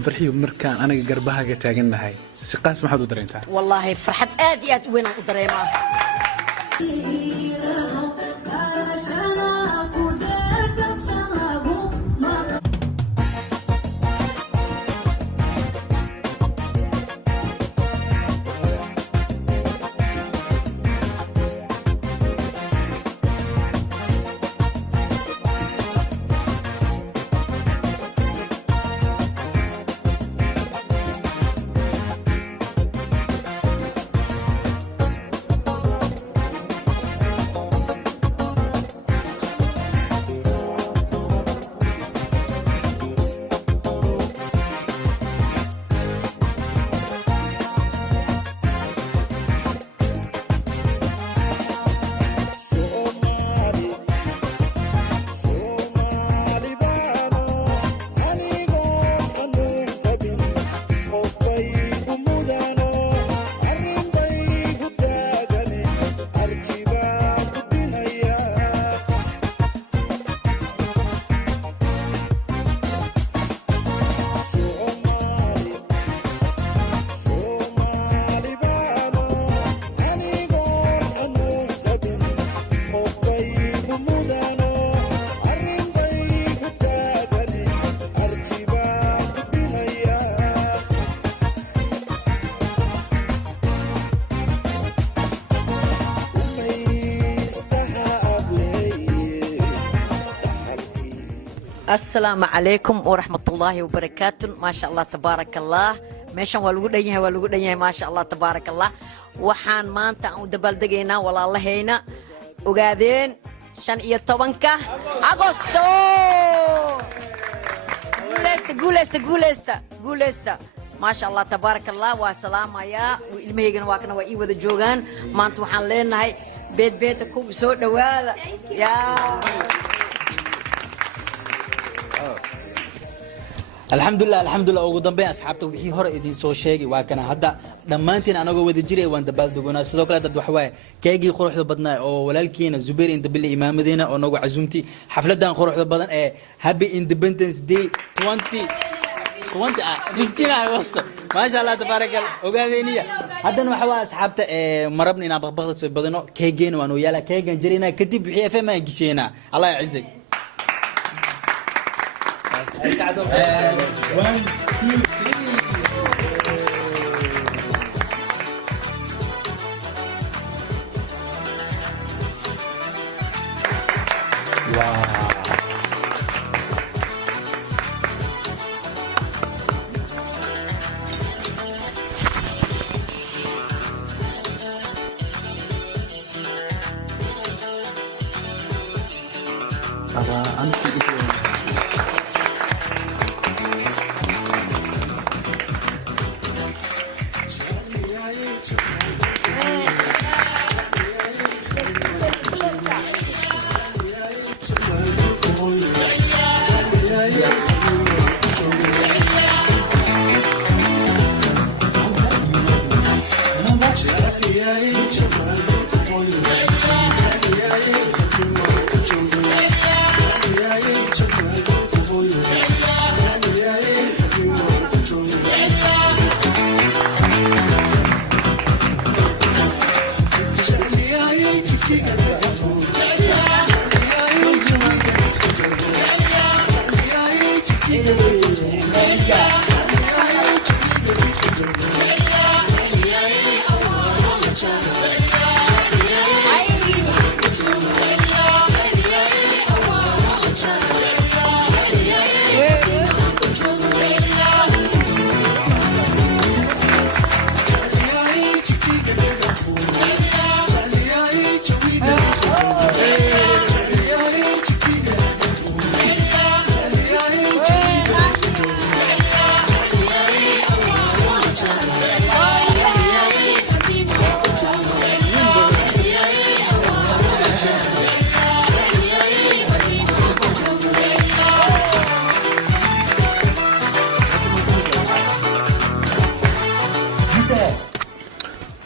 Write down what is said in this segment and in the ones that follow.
فرحي مركان أنا قربها قتاجنا هاي سقاس ما حد درينتها والله فرحت آديات وين دريمة السلام عليكم ورحمة الله وبركاته ما شاء الله تبارك الله ماشان والوغو ما شاء الله تبارك الله وحان مانتا او دبال دقينا ولا الله هينا وقادين شان إيا طبنكا أغسطو قوليستا ما شاء الله تبارك الله وسلام يا وإلمهيغن واكنا وإيوة ذا جوغان مانتو حان لينا هاي بيتكم بسوء دواذا يا الحمد لله ugu dambeyn asxaabta wixii hore idin soo sheegay waa kana hadda dhamaantiin anaga wada jiray waan dabaal dugunaa sidoo kale dad wax waay keegii quruxda badnaa oo walaalkiina Zubair inta bil imaamadina oo nagu casuumti xafladan quruxda badan ee Happy Independence Day 15 August ما شاء الله تبارك الله ogaadeyniya haddana waxa waa asxaabta marabna inaan baqbaqda soo badano keegeen waan u yaala keegan jirina kadib wixii FM aan gisheena Allah yacizig سعدوا 1 2 3 واو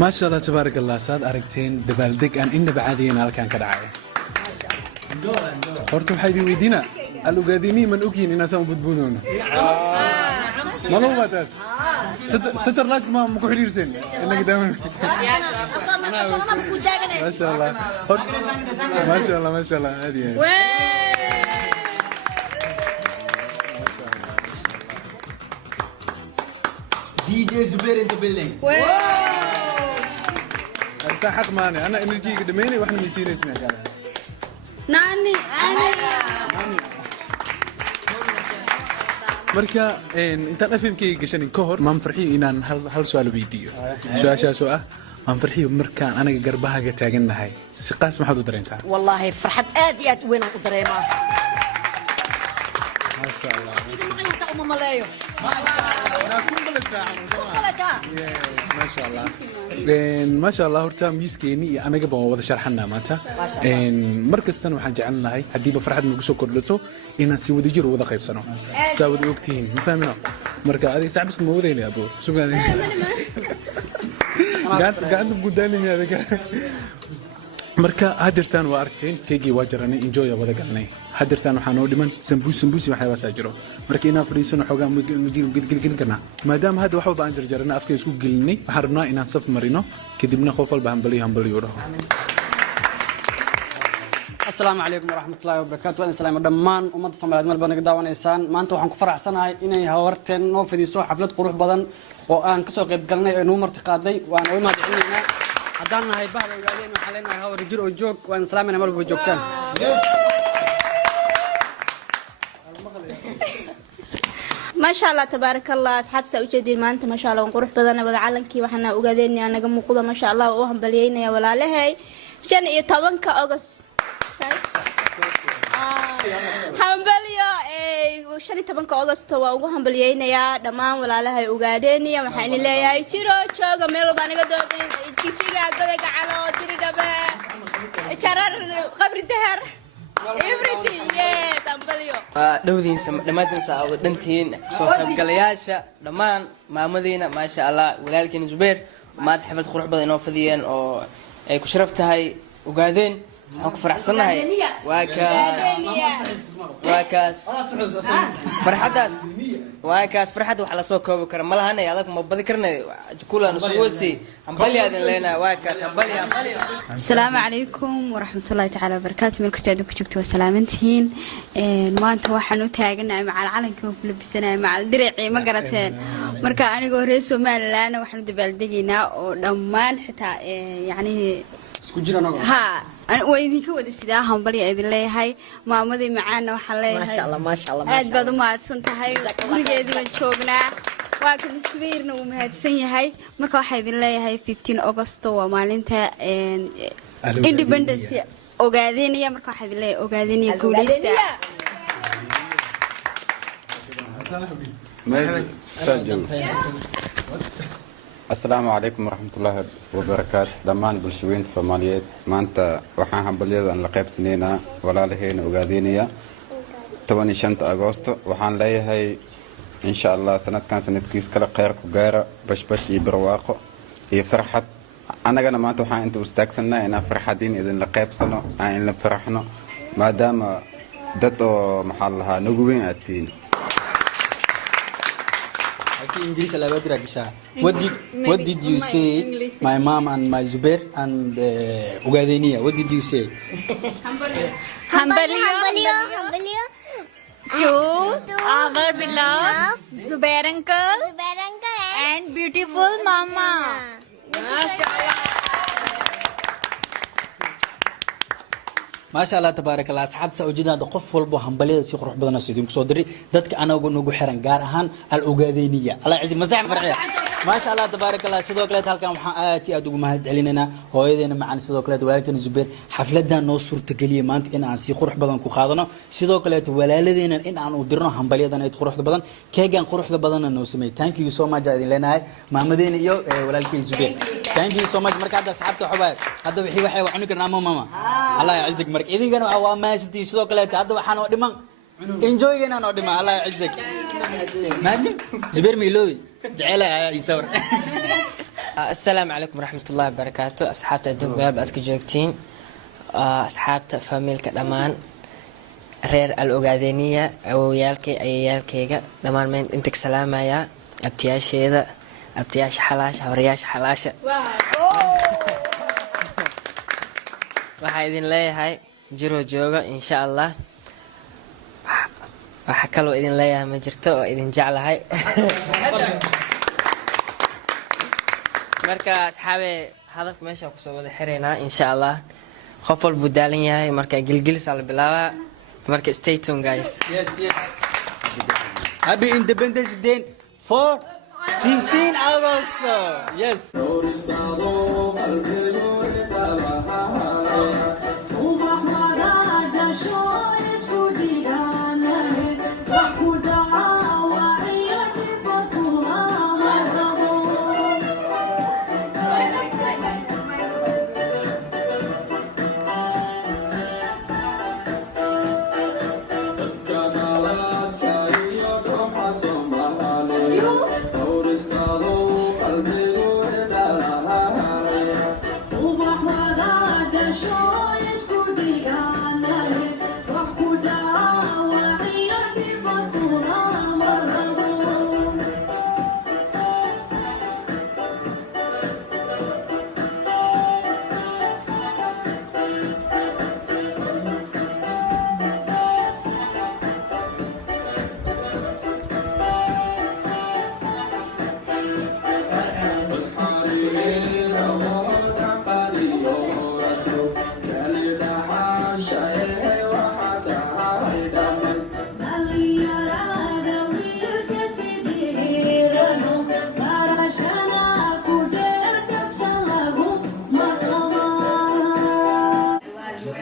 ما شاء الله تبارك الله صاد أركتين دبالدق أن إن بعدين على كان كرعاية. هرتم حيبي ويدينا الأقاديمي من أكين الناس هم بدبونون. معلومات ستر لايك ما كحرير سن انك دائما أصلا بكون تاجنا ما شاء الله ما شاء الله ما شاء الله هذه دي جي زبير انت بيلدينج حق ماني انا انرجي قدميني واحنا ميسين اسمه قال ناني marka intaan afimkay gashanin ka hor maan farxiyo inaan hal su'aal weydiiyo su'aashaas oo ah maan farxiyo markaan aniga garbahaaga taagannahay si qaas maxaad u dareentaa والله فرحة آدي وين أقدريما ما شاء الله أنت أم ملايو ما شاء الله ما شاء الله horta miiskeeni iyo anaga baan wada sharxanaa maanta markastan waxaan jecelnahay hadii ba farxad nagu soo kordhato inaan si wadajir wada qaybsano saawad ogtiin ma fahmina marka adiga saxbis ma wadayna abo sugan gacan gudaalin adiga marka hadirtaan waa aragteen keegii waa jaranay enjoy wada galnay hadirtaan waxaan oo dhiman sambuusi waxaa jiro marka inaan fariisano xogaa gilgilin karnaa maadaama hadda wax walba aan jarjarana afka isku gelinay waxaan rabnaa inaan saf marino kadibna qof walba hambaliyo dhaho السلام عليكم ورحمة الله وبركاته وأنا سلام دمان ومد صمالات مال بنك داون إنسان ما أنتوا حنكون فرح سنة إني هورتين نو في ديسو حفلة قروح بدن وأنا كسر قيد قلنا إنه مرتقادي وأنا أول ما دعينا عدنا هاي بحر وقالين وحلينا هاو رجل وجوك وأنا سلام أنا مال بوجوكتان ما شاء الله تبارك الله أصحاب سأوجدين ما أنت ما شاء الله ونقروح بدنا وذا علنكي وحنا وقاديني أنا قم قوضة ما شاء الله وهم بلينا يا ولا لهي جن يطبنك أوغس همبليو شني طبنك أوغست وأوغو همبلينا يا دمان ولا لهي وقاديني وحين اللي هاي شيرو شوغا ميلو بانيغا دوغين كيشيغا قوليك على تيري دبا شرر قبر دهر everything yes همبليو dhowdiin dhamaadin saa oo dhantiin soo qaybgalayaasha dhamaan maamadiina ma sha Allah walaalkiin Zubair maad xaflad qurux badan inoo fadiyeen oo ay ku sharaf tahay ogaadeen waxaan ku faraxsanahay waa kaas farxadaas farxad wax la soo koobi karo ma lahanay adag ma badi karnay kulan suusi ambali adan leena waa kaas ambali السلام عليكم ورحمة الله تعالى وبركاته ملك استاذن كجوكتوا وسلامتين maanta waxaan u taaganahay macal calanka oo kulubisanahay macal diricii ma garateen marka anigoo reer Soomaaliland waxaan u dabaaldegaynaa oo dhammaan xitaa yani isku jiraan ها أنا وإذا كود السلاح هم بري إذا ليه هاي ما مضي معنا وحليه ما شاء الله ما شاء الله أد بدو ما تصنت هاي ورجع إذا نشوفنا واكن سويرنا ومهد سنة هاي ما كواحد إذا ليه هاي 15 أغسطس ومالنتها Independence أوجادين يا ما كواحد إذا ليه أوجادين يقوليستا السلام عليكم ورحمة الله وبركاته دمان بلشوين الصوماليات ما أنت وحنا هنبليض أن لقيب سنينا ولا لهين وقادينيا 25 أغسطس وحنا لي هاي إن شاء الله سنة كان سنة كيس كلا خير كجارة بش يبرواقو يفرحت أنا قلنا ما أنت وحنا أنت استكسنا أنا فرحتين إذا لقيب سنة إن فرحنا ما دام دتو محلها نقوين أتين English alabad ragisha. What did you say my mom and my Zubair and Ugadenia? What did you say? همبليو To our beloved Zubair uncle and beautiful mama. ما شاء الله تبارك الله أصحاب سأوجدنا دقف والبو همبلية سي قروح بدنا سيدين كسودري دتك أنا وجو حرن جارهان الأوجادينية الله يعزك مزاح فرحية ما شاء الله تبارك الله سيدوك لا تهلكم حقاتي أدوج مهد علينا هو يدينا معنا سيدوك لا ولكن زبير حفلتنا نصور تقليه ما أنت إن عن سي قروح بدنا كخاضنا سيدوك لا ولا لدينا إن عن ودرنا همبلية دنا يتقروح بدنا كيجان قروح بدنا نوسمي thank you so much جاي لنا ما مدينة يو ولكن زبير thank you so much مركز أصحاب تحبار هذا بحي وحي وعنك نعم ماما الله يعزك إذا كانوا عوام ستي سوق لا تعدوا وحنا ودمان enjoy جنا ودمان الله يعزك ماجي زبير ميلوي جعله يسور السلام عليكم ورحمة الله وبركاته أصحاب الدباب أتك جوكتين أصحاب فاميل كدمان reer al ogaadeniya awowyaalkay ayayaalkayga dhammaan meen inta ka salaamayaa abtiyaasheeda abtiyaasha xalaasha horeyaasha xalaasha waxaa idin leeyahay jiro jooga insha allah waxa kaloo idin leeyahay ma jirto oo idin jeclahay marka asxaabe hadalka meesha kusoo wada xiraynaa insha allah qof walbuu daalan yahay marka gilgilisaa la bilaabaa marka stay tuned guys. Yes. Happy Independence Day for 15 August. Yes.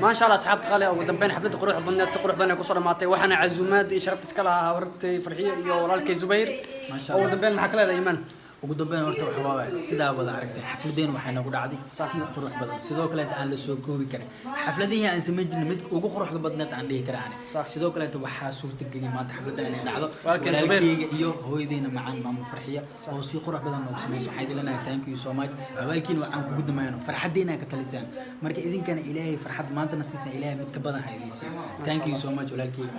ما شاء الله أصحاب تقالي أو قدام بين حفلة قروح بنات قروح بين كسر ماتي وحنا عزومات شرفت سكالها ورتي فرحية يا ولالك زبير ما شاء الله. أو قدام بين محكلة دايما ugu dambeyn horta waxa waa sidaa wada aragtay xafladeen waxay nagu dhacday si qurux badan sidoo kale aan la soo koobi karin xafladihii aan sameyn jirnay mid ugu quruxda badneed aan dhihi karaan sidoo kale waxaa suurtagelin maanta xafladda inay dhacdo walaalkayga iyo hooyadeena macaan maamo farxiya oo si qurux badan noogu sameeyay waxay dilanahay thank you so much awaalkiin waxaan kugu damayno farxadeena ka talisaan marka idinkana ilaahay farxad maanta nasiisan ilaahay mid ka badan haydiisay thank you so much walaalkayga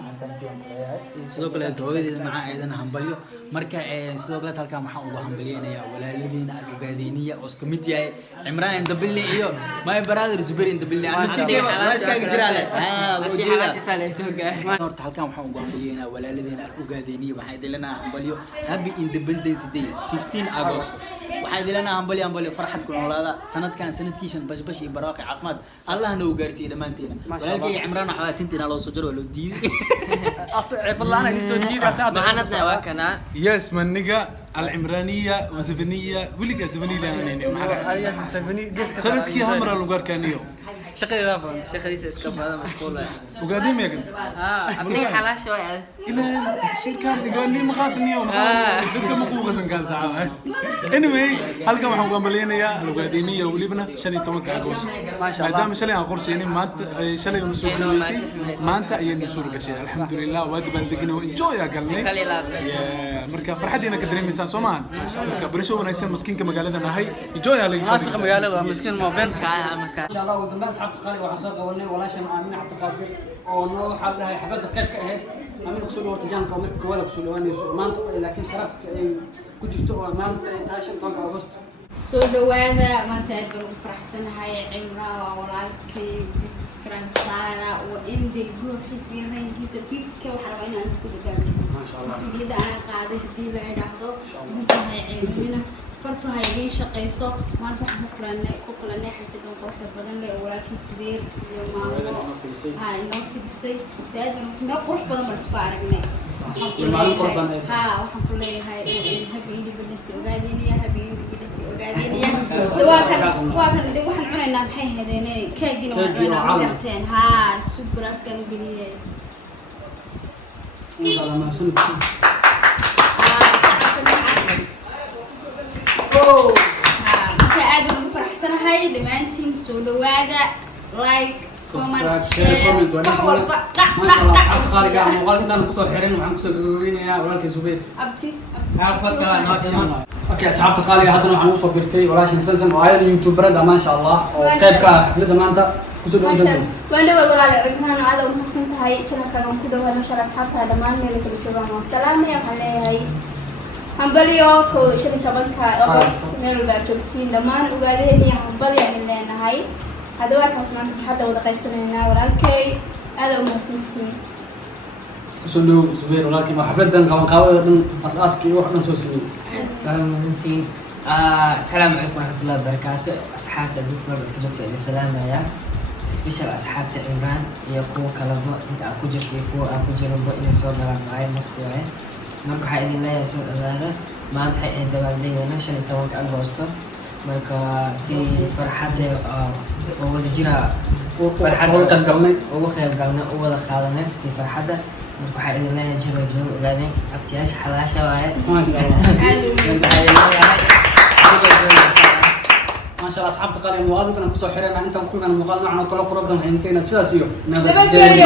sidoo kale hooyadeena macaan ayadana hambalyo marka sidoo kale halkaan waxaan ugu hambalyo walaaladiina al-ogaadeniya oo iska mid yahay Imraan Dabili iyo my brother Zubair Dabili aan iskaaga jiraale horta halkaan waxaan ugu hambalyeynaa walaaladiina al-ogaadeniya waxay dilanaa hambalyo Happy Independence Day 15 August waxay dilanaa hambalyo farxad ku noolaada sanadkan sanadkiishan bashbash iyo barwaaqo caafimaad allahna uu gaarsiiyo dhamaanteena walaalkay Imraan waxa tintina loo soo jaro loo diiday والله أنا سو جيد معنا واكنا yes maniga العمرانية وزفنية ولقى زفنية يعني سنتكي همرة لوغار كانيو شيخ اسكف هذا مشغول وقاعدين يا ابني حلاش شوي الى الشركه قال لي مخاطني دك مقوغ كان ساعه anyway halkan waxaan uga maleenayaa alwaadiniya walibna 15 agost maadaama shalay aan qorsheenay maanta shalay uu soo galeysay maanta ayay soo gashay alxamdulillah waad baan degnay enjoy ya galnay marka farxadiina ka dareemaysan Soomaan marka barisho wanaagsan maskiinka magaalada nahay enjoy ya laga soo magaalada maskiin ma been marka insha Allah waddan أصحاب تقالي وحصل قولنا ولا شيء مع مين عبد القادر أو إنه حال هاي حفلة قيب كأهل عمل كسول وتجان كومر كولا كسول واني ما لكن شرفت كنت جتوا ما عشان طاقة أغسطس soo dhawaada maanta aad baan ugu faraxsanahay Cimraan waa walaalkay subscribe saara oo indil guuxiisa iyo rankiisa 50k waxa rabaa inaan ku dadaalo mas'uuliyadda aan qaaday hadii la yiraahdo intahay Cimraan farto hay idin shaqeyso maanta waxaan ku kulanay xaflad qurux badan leh walaalkay Subeer iyo maamo inoo fidisay daadna meel qurux badan baan isku aragnay waxaan ku leeyahay happy independence ogaadeniya happy independence ogaadeniya waxaan cunaynaa maxay heedeen kaagina waan cunaynaa ma garteen super afkan geliyay marka aad baan ugu faraxsanahay dhammaantiin soo dhawaada like comment share wax walba muuqaalka intaan kusoo xirin waxaan kusoo dhaweynayaa walaalkay Zubeer abti اوكي اصحاب تقالي هذا نوع نوصل برتي ولا شيء سلسل وهاي اليوتيوبر ده ما شاء الله وقيب كان حفلة مانتا kusoo ما شاء dhawaada الله وانا ولا على عمران هذا ومحسن هاي كنا كانوا كده ما شاء الله اصحابها دمان ميل كل شوفان والسلام يا هاي همبليو كو شنو تبنكا اوس ميل باجوتين دمان وقاليني همبلي من لنا هاي هذا واحد اسمعت حدا ودا قيب سنينا ولكن هذا ومحسن kusoo dhawo Zubeer walaalkii ma xafladan qaban qaawada dhan asaaskii wax dhan soo sameeyay runtii asalaamu calaykum waraxmatullahi wabarakaatu asxaabta adduunka meel baad ka joogto idin salaamaya special asxaabta cimraan iyo kuwa kaleba inta aan ku jirto iyo kuwa aan ku jirinba inay soo galaan waaye masti waaye marka waxaa idin leeyahay soo dhawaada maanta waxay ahayd dabaaldegeena 15 agoosto marka si farxadle oo wada jira ugu qayb galnay u wada qaadanay si farxadda marka waxaa idin leeyahay jiro joogo ogaadeen abtiyaasha xalaasha waaye maasha Allah ما شاء الله أصحاب تقالي مقال ممكن أن كسر حرنا أنت ممكن مقال معنا كل قرب لهم حين كنا سلاسيو باي باي